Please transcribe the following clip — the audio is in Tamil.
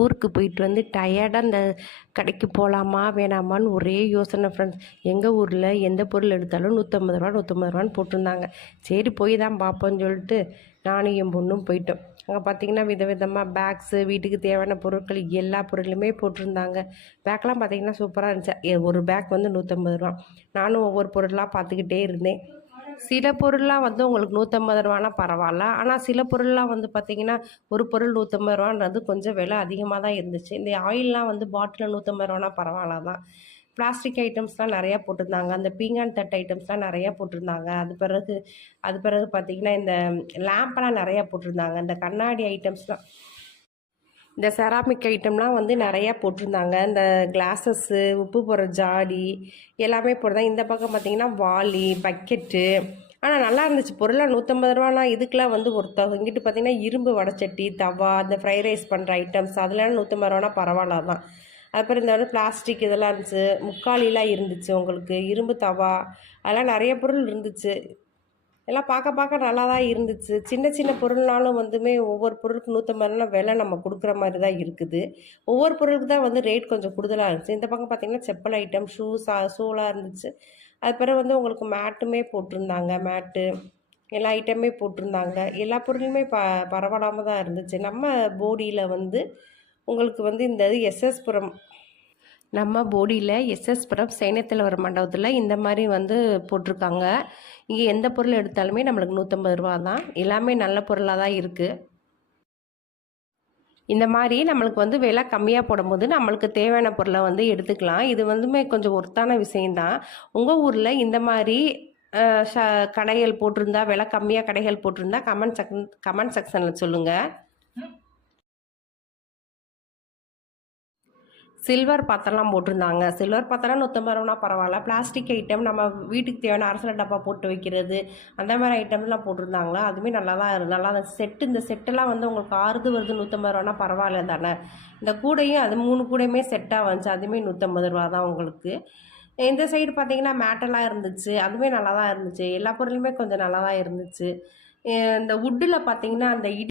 ஊருக்கு போயிட்டு வந்து டயர்டாக இந்த கடைக்கு போகலாமா வேணாமான்னு ஒரே யோசனை ஃப்ரெண்ட்ஸ். எங்கள் ஊரில் எந்த பொருள் எடுத்தாலும் 150 ரூபா 150 ரூபான்னு போட்டிருந்தாங்க. சரி போய் தான் பார்ப்போன்னு சொல்லிட்டு நானும் என் பொண்ணும் போயிட்டோம். அங்கே பார்த்திங்கன்னா விதவிதமாக பேக்ஸு, வீட்டுக்கு தேவையான பொருட்கள் எல்லா பொருளுமே போட்டிருந்தாங்க. பேக்கெலாம் பார்த்திங்கன்னா சூப்பராக இருந்துச்சு. ஒரு பேக் வந்து 150 ரூபா. நானும் ஒவ்வொரு பொருளாக பார்த்துக்கிட்டே இருந்தேன். சில பொருள்லாம் வந்து உங்களுக்கு 150 ரூபானா பரவாயில்ல. ஆனால் சில பொருள்லாம் வந்து பார்த்திங்கன்னா, ஒரு பொருள் 150 ரூபான்றது கொஞ்சம் விலை அதிகமாக தான் இருந்துச்சு. இந்த ஆயில்லாம் வந்து பாட்டில் 150 ரூபானா பரவாயில்ல தான். பிளாஸ்டிக் ஐட்டம்ஸ்லாம் நிறையா போட்டிருந்தாங்க. அந்த பீங்கான் தட்டு ஐட்டம்ஸ்லாம் நிறையா போட்டிருந்தாங்க. அது பிறகு பார்த்திங்கன்னா, இந்த லேம்ப்லாம் நிறையா போட்டிருந்தாங்க. இந்த கண்ணாடி ஐட்டம்ஸ்லாம், இந்த செராமிக் ஐட்டம்லாம் வந்து நிறையா போட்டிருந்தாங்க. இந்த கிளாஸஸ்ஸு, உப்பு போடுற ஜாடி எல்லாமே போடுறதா. இந்த பக்கம் பார்த்திங்கன்னா வாளி, பக்கெட்டு. ஆனால் நல்லா இருந்துச்சு. பொருளாக 150 ரூபானா இதுக்கெலாம் வந்து ஒருத்தவங்க. இங்கிட்டு பார்த்திங்கன்னா இரும்பு வடைச்சட்டி, தவா, இந்த ஃப்ரைட் ரைஸ் பண்ணுற ஐட்டம்ஸ் அதெல்லாம் 150 ரூபானா பரவாயில்ல தான். அப்புறம் இந்த வந்து பிளாஸ்டிக் இதெல்லாம் இருந்துச்சு. முக்காலிலாம் இருந்துச்சு. உங்களுக்கு இரும்பு தவா அதெல்லாம் நிறைய பொருள் இருந்துச்சு. எல்லாம் பார்க்க நல்லா தான் இருந்துச்சு. சின்ன சின்ன பொருள்னாலும் வந்துமே ஒவ்வொரு பொருளுக்கு 150 விலை நம்ம கொடுக்குற மாதிரி தான் இருக்குது. ஒவ்வொரு பொருளுக்கு தான் வந்து ரேட் கொஞ்சம் கூடுதலாக இருந்துச்சு. இந்த பக்கம் பார்த்திங்கன்னா செப்பல் ஐட்டம், ஷூலாம் இருந்துச்சு. அது பிறகு வந்து உங்களுக்கு மேட்டுமே போட்டிருந்தாங்க. மேட்டு எல்லா ஐட்டமே போட்டிருந்தாங்க. எல்லா பொருளுமே பரவாயில்லாம தான் இருந்துச்சு. நம்ம போடியில் வந்து உங்களுக்கு வந்து இந்த எஸ்எஸ்புரம், நம்ம போடியில் எஸ்எஸ்புரம் சைனத்தில் வர மண்டபத்தில் இந்த மாதிரி வந்து போட்டிருக்காங்க. இங்கே எந்த பொருள் எடுத்தாலுமே நம்மளுக்கு 150 ரூபா தான். எல்லாமே நல்ல பொருளாக தான் இருக்குது. இந்த மாதிரி நம்மளுக்கு வந்து விலை கம்மியாக போடும்போது நம்மளுக்கு தேவையான பொருளை வந்து எடுத்துக்கலாம். இது வந்துமே கொஞ்சம் ஒர்த்தான விஷயந்தான். உங்கள் ஊரில் இந்த மாதிரி கடைகள் போட்டிருந்தா, விலை கம்மியாக கடைகள் போட்டிருந்தா கமெண்ட் செக்ஷனில் சொல்லுங்கள். சில்வர் பாத்திரம்லாம் போட்டிருந்தாங்க. சில்வர் பாத்திரம் 150 ரூபானா பரவாயில்ல. பிளாஸ்டிக் ஐட்டம் நம்ம வீட்டுக்கு தேவையான அரசல டப்பா போட்டு வைக்கிறது அந்த மாதிரி ஐட்டம்லாம் போட்டிருந்தாங்களா. அதுவுமே நல்லா செட்டு. இந்த செட்டெல்லாம் வந்து உங்களுக்கு ஆறுது வருது 150 ரூபானா பரவாயில்ல தானே. இந்த கூடையும் அது 3 கூடையுமே செட்டாக வந்துச்சு. அதுவுமே 150 ரூபா தான் உங்களுக்கு. இந்த சைடு பார்த்தீங்கன்னா மேட்டெல்லாம் இருந்துச்சு. அதுவுமே நல்லா தான் இருந்துச்சு. எல்லா பொருளுமே கொஞ்சம் நல்லா தான் இருந்துச்சு. இந்த வுட்டில் பார்த்தீங்கன்னா அந்த